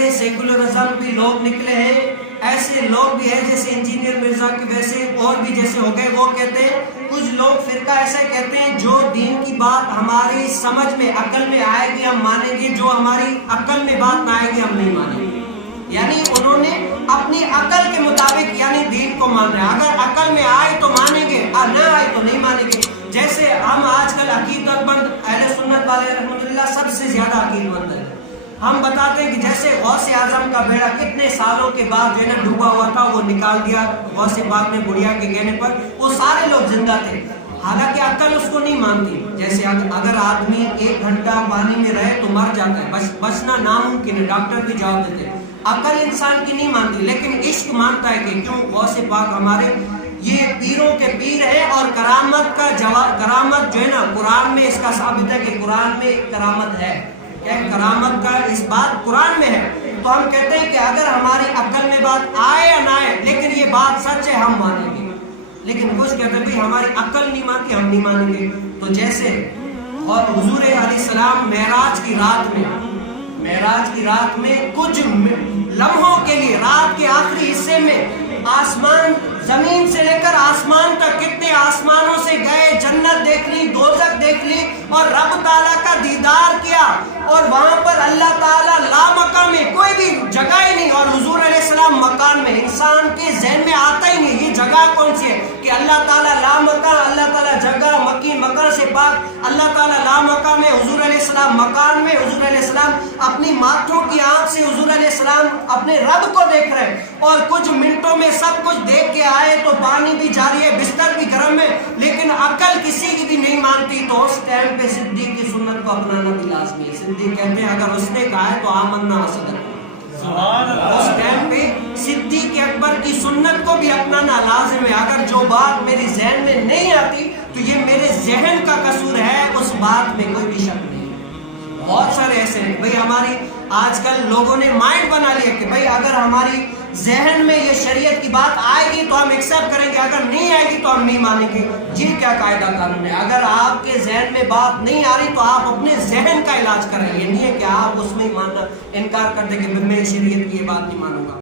ایسے سیکولرزم بھی لوگ نکلے ہیں، ایسے لوگ بھی ہیں جیسے انجینئر مرزا کے ویسے اور بھی جیسے ہو گئے، وہ کہتے ہیں، کچھ لوگ فرقہ ایسا کہتے ہیں جو دین کی بات ہماری سمجھ میں عقل میں آئے گی ہم مانیں گے، جو ہماری عقل میں بات نہ آئے گی ہم نہیں مانیں گے۔ یعنی انہوں نے اپنی عقل کے مطابق یعنی دین کو ماننا ہے، اگر عقل میں آئے تو مانیں گے اور نہ آئے تو نہیں مانیں گے۔ جیسے ہم آج کل عقیدت مند اہل سنت والے رحمۃ سب سے زیادہ عقیدت مند ہیں۔ ہم بتاتے ہیں کہ جیسے غوث اعظم کا بیڑا کتنے سالوں کے بعد جو ہے نا ڈوبا ہوا تھا، وہ نکال دیا غوث پاک نے بڑھیا کے کہنے پر، وہ سارے لوگ زندہ تھے، حالانکہ عقل اس کو نہیں مانتی۔ جیسے اگر آدمی 1 گھنٹہ پانی میں رہے تو مر جاتا ہے، بچنا ناممکن ہے، ڈاکٹر بھی جواب دیتے ہیں، عقل انسان کی نہیں مانتی، لیکن عشق مانتا ہے کہ کیوں غوث پاک ہمارے یہ پیروں کے پیر ہے، اور کرامت کا کرامت جو ہے نا قرآن میں اس کا ثابت ہے کہ قرآن میں ایک کرامت ہے، کہ کرامت کا اس بات قرآن میں ہے۔ تو ہم کہتے ہیں کہ اگر ہماری عقل میں بات آئے یا نہ آئے، لیکن یہ بات سچ ہے ہم مانیں گے، لیکن کچھ کہتے ہیں بھئی ہماری عقل نہیں مانتی ہم نہیں مانیں گے۔ تو جیسے اور حضور علیہ السلام معراج کی رات میں کچھ لمحوں کے لیے رات کے آخری حصے میں آسمان، زمین سے لے کر آسمان تک کتنے آسمانوں سے گئے، جنت دیکھ لی، دوزخ دیکھ لی، اور رب تعالیٰ کا دیدار کیا، اور وہاں پر اللہ تعالیٰ لامکان میں کوئی بھی جگہ ہی نہیں، اور حضور علیہ السلام مکان میں، انسان کے ذہن میں آتا ہی نہیں یہ جگہ کون سی ہے کہ اللہ تعالیٰ لامکان، اللہ تعالیٰ جگہ مکان سے پاک، اللہ تعالیٰ لامکان میں، حضور علیہ السلام مکان میں، حضور علیہ السلام اپنی ماتھوں کی آنکھ سے حضور علیہ السلام اپنے رب کو دیکھ رہے ہیں، اور کچھ منٹوں میں سب کچھ دیکھ کے آئے تو پانی بھی جاری ہے، بستر بھی گرم ہے، لیکن عقل کسی کی بھی نہیں مانتی۔ تو اس ٹائم پہ صدیق کی سنت کو اپنانا بھی لازمی ہے۔ صدیق کہتے ہیں اگر اس نے کہا ہے تو آمنا صدق، اس ٹائم پہ صدیق اکبر کی سنت کو بھی اپنانا لازم ہے۔ اگر جو بات میری ذہن میں نہیں آتی تو یہ میرے ذہن کا قصور ہے، اس بات میں کوئی بھی شک نہیں۔ بہت سارے ایسے ہیں بھئی، ہماری آج کل لوگوں نے مائنڈ بنا لیا کہ بھئی اگر ہماری ذہن میں یہ شریعت کی بات آئے گی تو ہم ایکسیپٹ کریں گے، اگر نہیں آئے گی تو ہم نہیں مانیں گے۔ یہ کیا قاعدہ قانون ہے؟ اگر آپ کے ذہن میں بات نہیں آ رہی تو آپ اپنے ذہن کا علاج کریں، یہ نہیں ہے کہ آپ اس میں ماننا انکار کر دیں کہ میں شریعت کی یہ بات نہیں مانوں گا۔